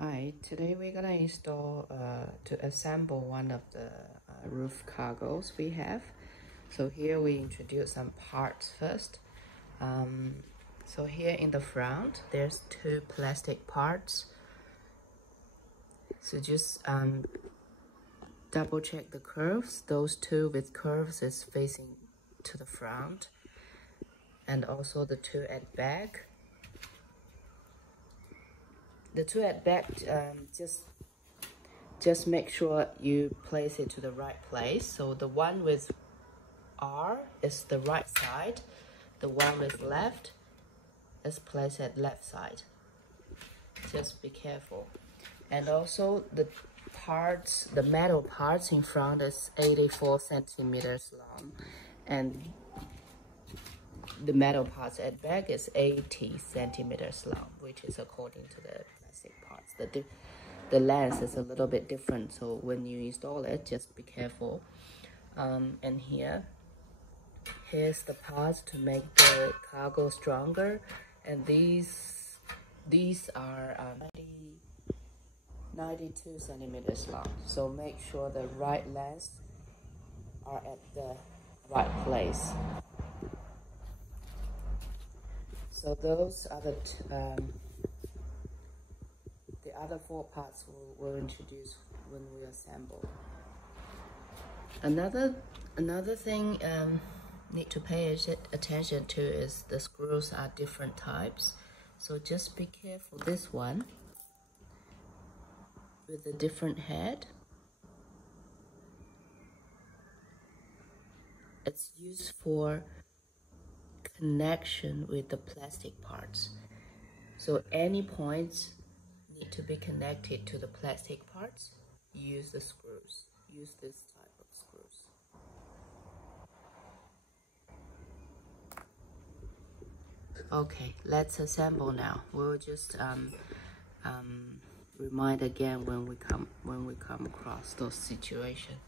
Hi, today we're gonna install to assemble one of the roof cargos we have. So here we introduce some parts first. So here in the front there's two plastic parts. So just double check the curves. Those two with curves is facing to the front, and also the two at back. The two at back, just make sure you place it to the right place. So the one with R is the right side. The one with left is placed at left side. Just be careful. And also the parts, the metal parts in front is 84 centimeters long, and the metal parts at back is 80 centimeters long, which is according to the plastic parts. The length is a little bit different, so when you install it, just be careful. And here's the parts to make the cargo stronger, and these are 92 centimeters long. So make sure the right lengths are at the right place. So those are the other four parts we'll introduce when we assemble. Another thing need to pay attention to is the screws are different types. So just be careful. This one with a different head, it's used for connection with the plastic parts. So any points need to be connected to the plastic parts, use the screws. Use this type of screws. Okay, let's assemble now. We'll just remind again when we come across those situations.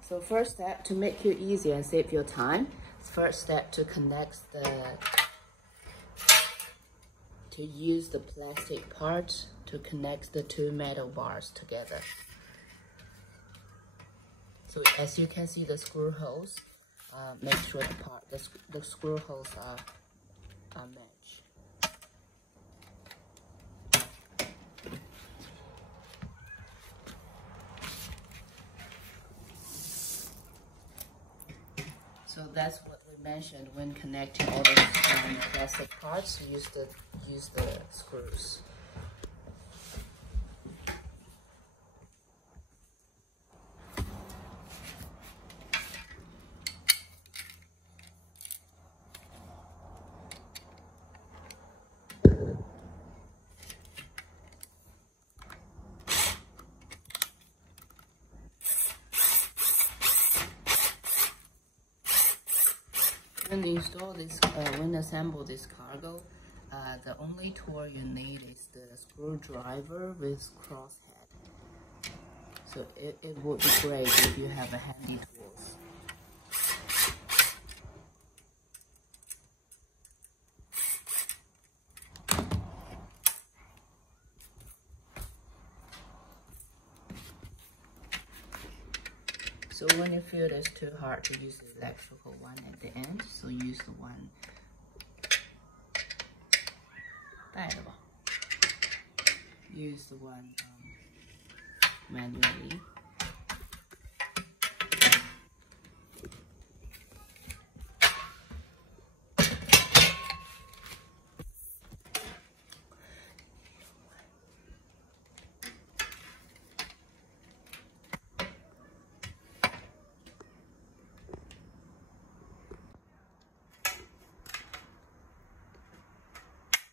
So first step, to make it easier and save your time, first step to use the plastic parts to connect the two metal bars together. So as you can see, the screw holes, make sure the screw holes are matched. So that's what we mentioned when connecting all the plastic parts. Use the screws. When assemble this cargo, the only tool you need is the screwdriver with crosshead. So it would be great if you have a handy tools. So when you feel it's too hard to use the electrical one at the end, so use the one use the one manually.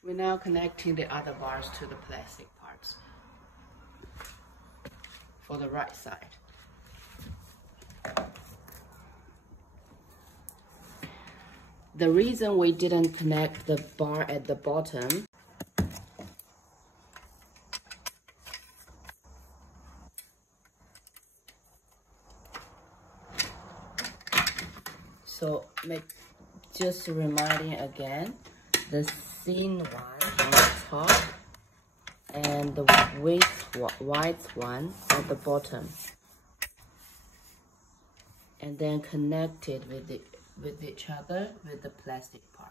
We're now connecting the other bars to the plastic parts for the right side. The reason we didn't connect the bar at the bottom just reminding again, this thin one on the top and the white one at the bottom, and then connect it with each other with the plastic parts.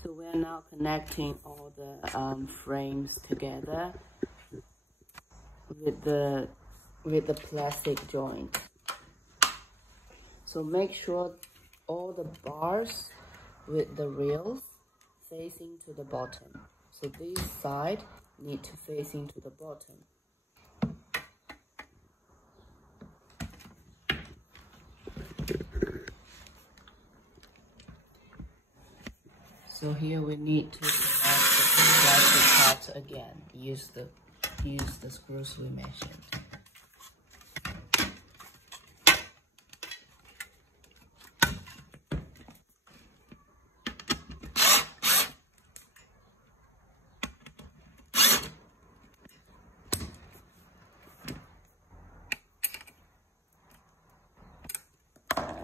So we're now connecting all the frames together with the plastic joint. So make sure all the bars with the rails facing to the bottom. So this side need to face into the bottom. So here we need to connect the plastic parts again. Use the screws we mentioned.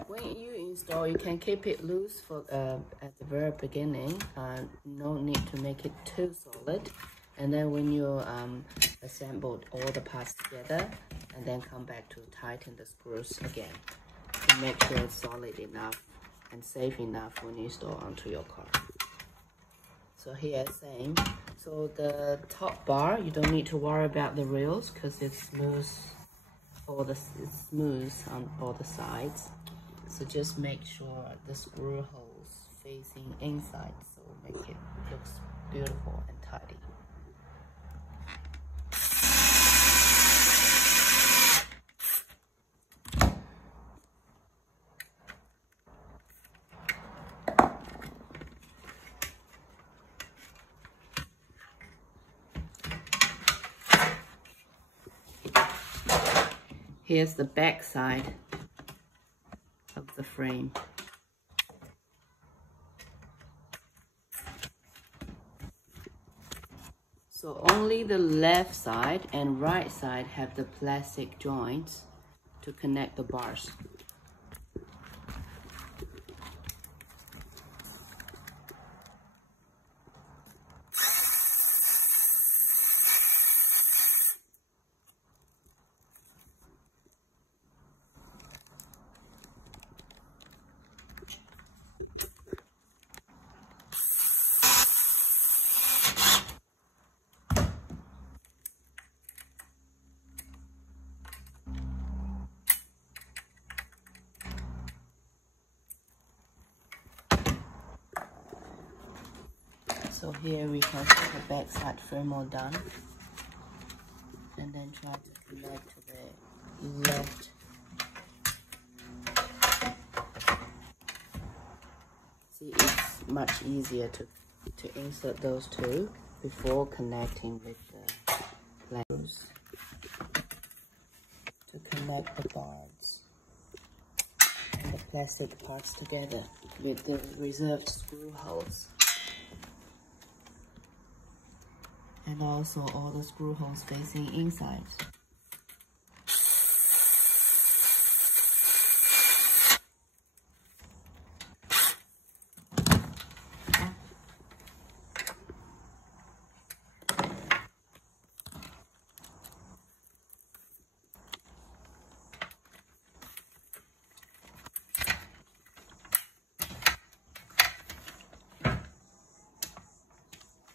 When you install, you can keep it loose for at the very beginning. No need to make it too solid. And then when you assembled all the parts together, and then come back to tighten the screws again to make sure it's solid enough and safe enough when you install onto your car. So here, same. So the top bar, you don't need to worry about the rails because it's smooth. It's smooth on all the sides. So just make sure the screw holes facing inside, so make it looks beautiful and tidy. Here's the back side of the frame. So only the left side and right side have the plastic joints to connect the bars. So here we have the back side frame all done, and then try to connect to the left. See, it's much easier to insert those two before connecting with the flames to connect the bars and the plastic parts together with the reserved screw holes. And also all the screw holes facing inside.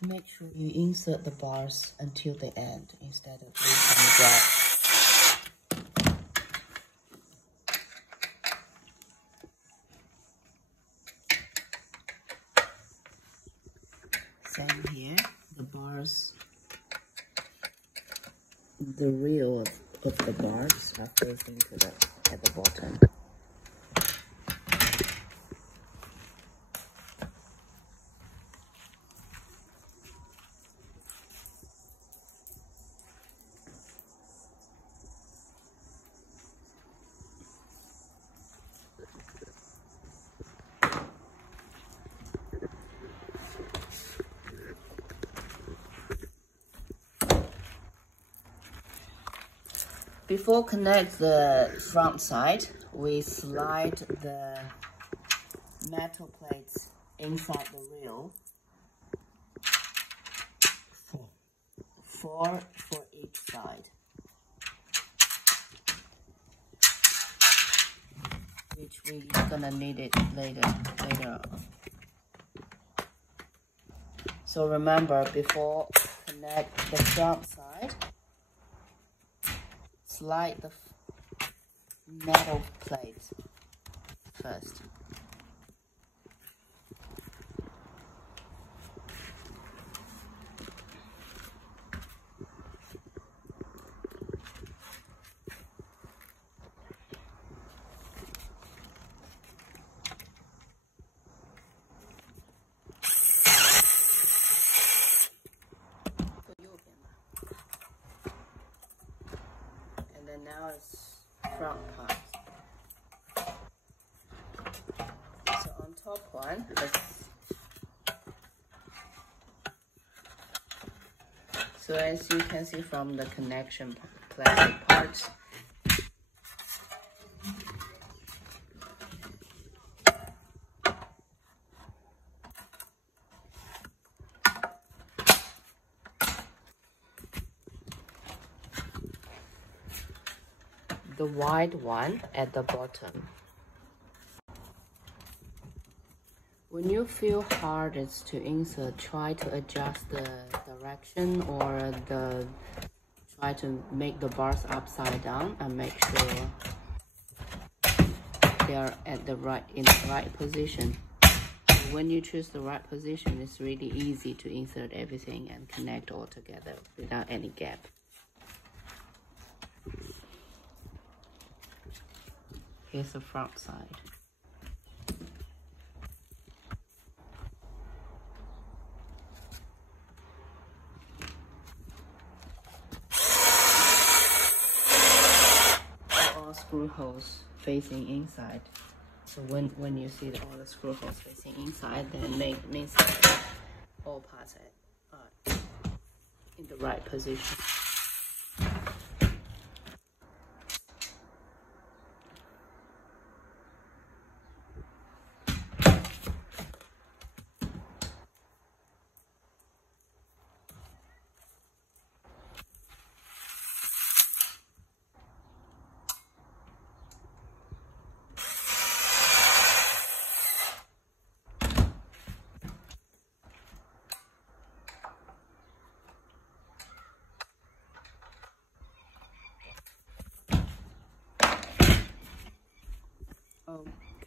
Make sure you insert the bars until the end instead of leaving them dry. Same here, the bars, the reel of the bars are facing to at the bottom. Before connect the front side, we slide the metal plates inside the reel. Four for each side, which we're gonna need it later on. So remember, before connect the front side, slide the metal plate first. And then now it's front part. So on top one, so as you can see from the connection plastic parts, the wide one at the bottom. When you feel hard it's to insert, try to adjust the direction or try to make the bars upside down and make sure they are at in the right position. When you choose the right position, it's really easy to insert everything and connect all together without any gap. Here's the front side. All screw holes facing inside. So when you see all the screw holes facing inside, then it means that all parts are in the right position.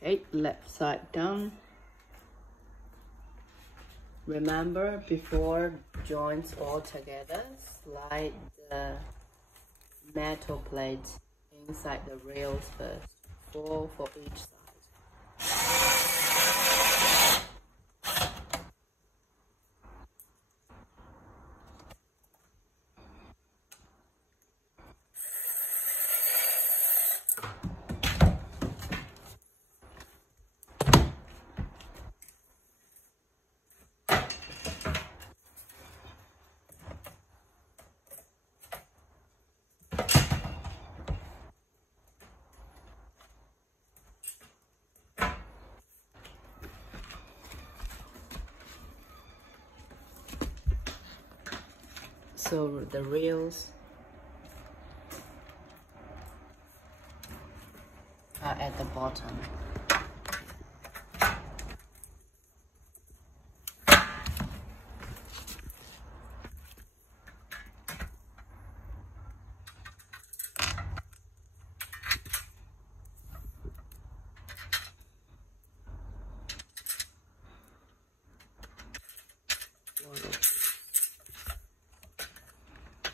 Okay, left side down. Remember, before joints all together, slide the metal plates inside the rails first, 4 for each side. So the rails are at the bottom.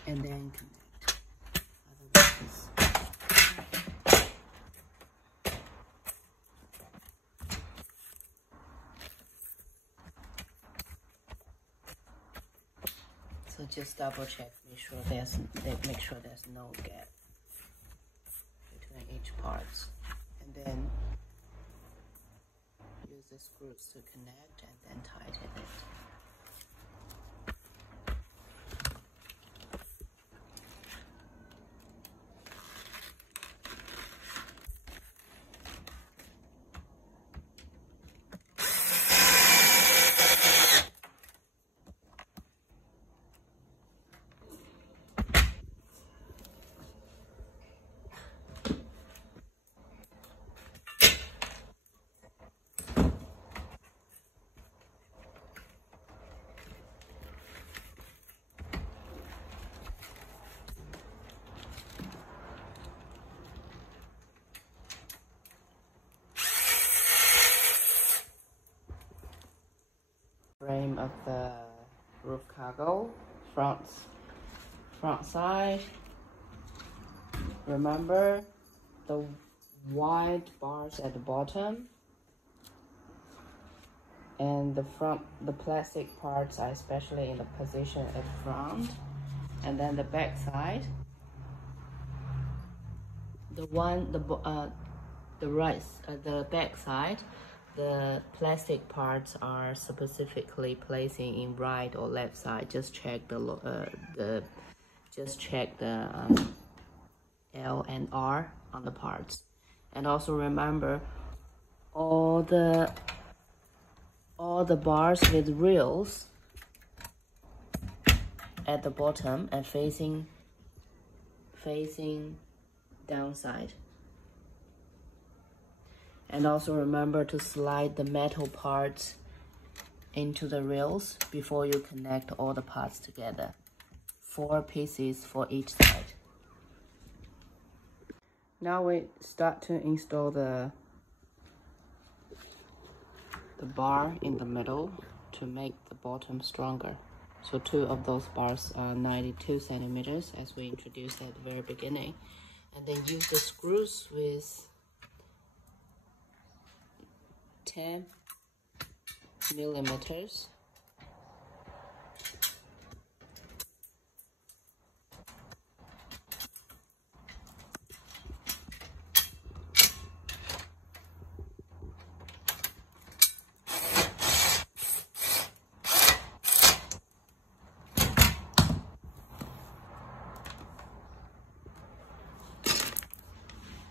And then connect. So just double check, make sure there's no gap between each parts, and then use the screws to connect and then tighten it. Frame of the roof cargo, front side. Remember the wide bars at the bottom, and the plastic parts are especially in the position at front, and then the back side. The back side, the plastic parts are specifically placing in right or left side. Just check the L and R on the parts, and also remember all the bars with rails at the bottom and facing downside. And also remember to slide the metal parts into the rails before you connect all the parts together. 4 pieces for each side. Now we start to install the bar in the middle to make the bottom stronger. So 2 of those bars are 92 centimeters as we introduced at the very beginning. And then use the screws with 10 millimeters.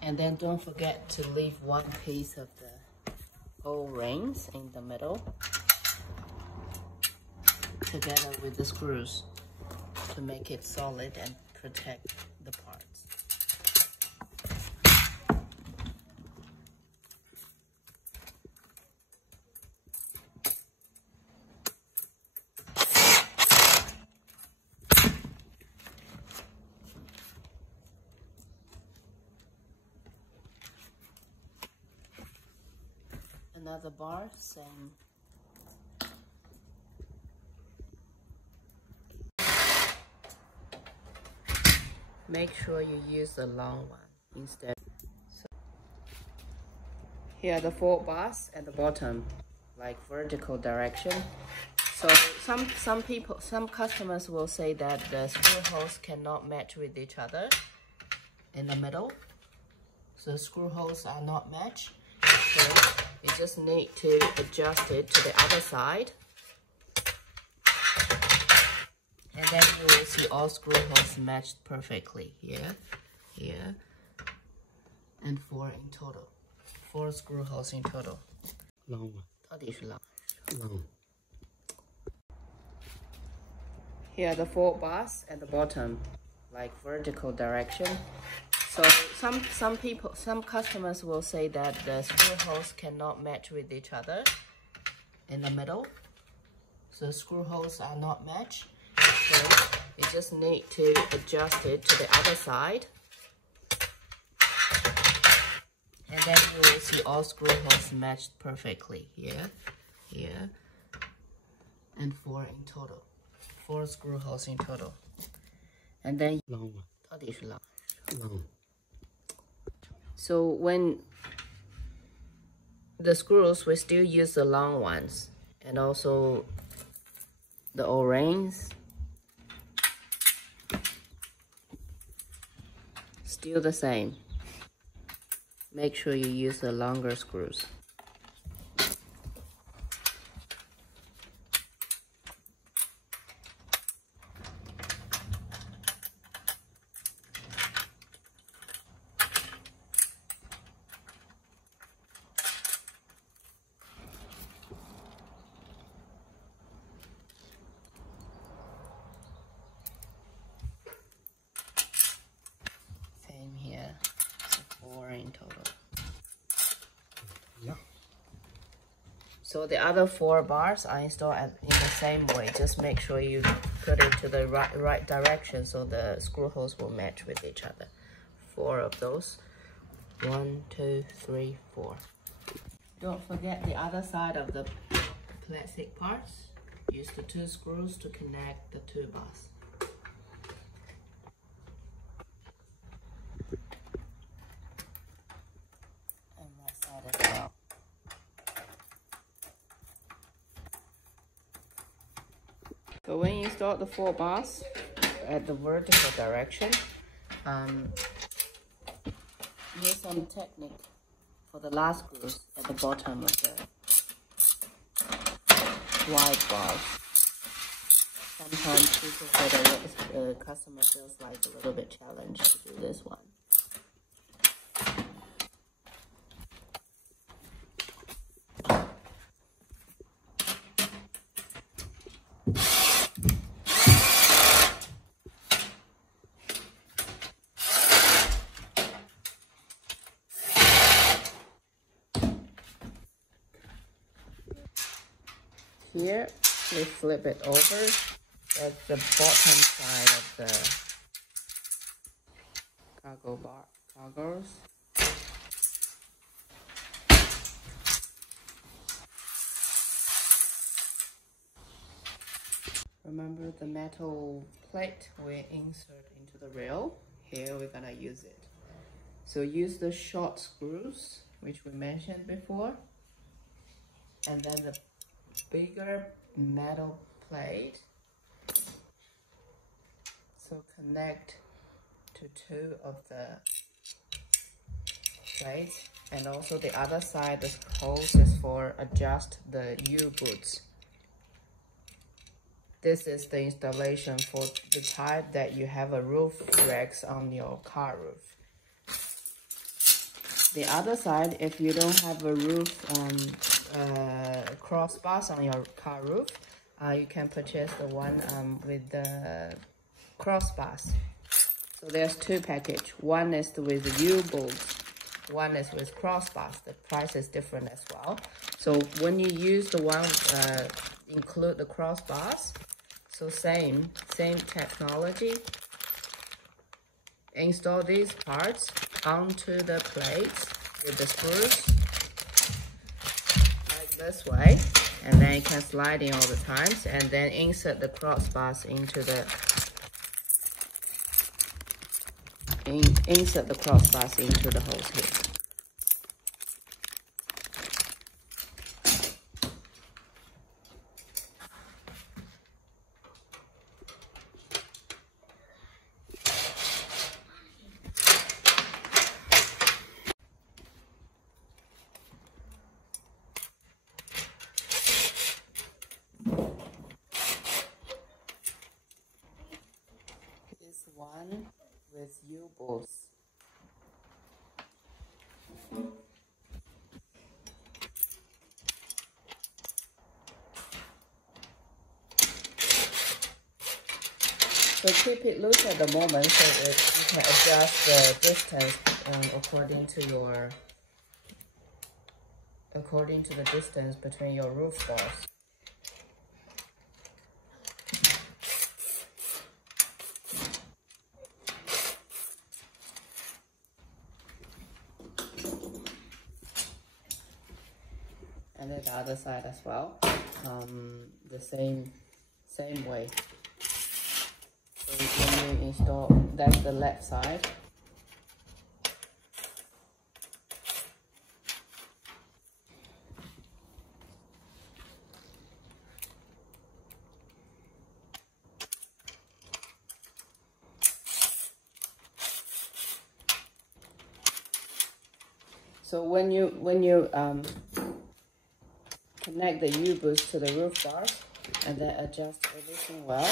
And then don't forget to leave 1 piece of the O-rings in the middle together with the screws to make it solid and protect the parts. Another bar, same. Make sure you use the long one instead. So here are the 4 bars at the bottom, like vertical direction. So some customers will say that the screw holes cannot match with each other in the middle. So the screw holes are not matched. So you just need to adjust it to the other side, and then you will see all screw holes matched perfectly here, and 4 in total. 4 screw holes in total. Long one. 到底是long. Long. Here are the 4 bars at the bottom, like vertical direction. So some customers will say that the screw holes cannot match with each other in the middle. So screw holes are not matched. So you just need to adjust it to the other side, and then you will see all screw holes matched perfectly here, and 4 in total. 4 screw holes in total. And then long one. 到底是long. Long. So when the screws, we still use the long ones, and also the O-rings, still the same. Make sure you use the longer screws. Here, so 4 in total. Yeah. So the other 4 bars are installed in the same way. Just make sure you put it to the right direction so the screw holes will match with each other. 4 of those. 1, 2, 3, 4. Don't forget the other side of the plastic parts. use the 2 screws to connect the 2 bars. And that side as well. So when you install the 4 bars at the vertical direction, use some technique for the last screws at the bottom of the wide bars. Sometimes people say that the customer feels like a little bit challenged to do this one. Here, we flip it over at the bottom side of the cargos. Remember the metal plate we insert into the rail? Here we're gonna use it. So use the short screws, which we mentioned before, and then the bigger metal plate. So connect to 2 of the plates, and also the other side, the holes is for adjust the U-boots. This is the installation for the type that you have a roof racks on your car roof. The other side, if you don't have a roof crossbars on your car roof, you can purchase the one with the crossbars. So there's 2 packages. One is with the U-bolts, one is with crossbars. The price is different as well. So when you use the one include the crossbars, so same technology. Install these parts onto the plates with the screws like this way, and then you can slide in all the times, and then insert the crossbars into the holes here. One with U-bolts. So keep it loose at the moment, so you can adjust the distance according to the distance between your roof bars. And then the other side as well, the same way. So when you install, that's the left side. So when you connect the U-boots to the roof bars and then adjust everything well,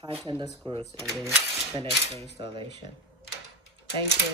tighten the screws, and then finish the installation. Thank you.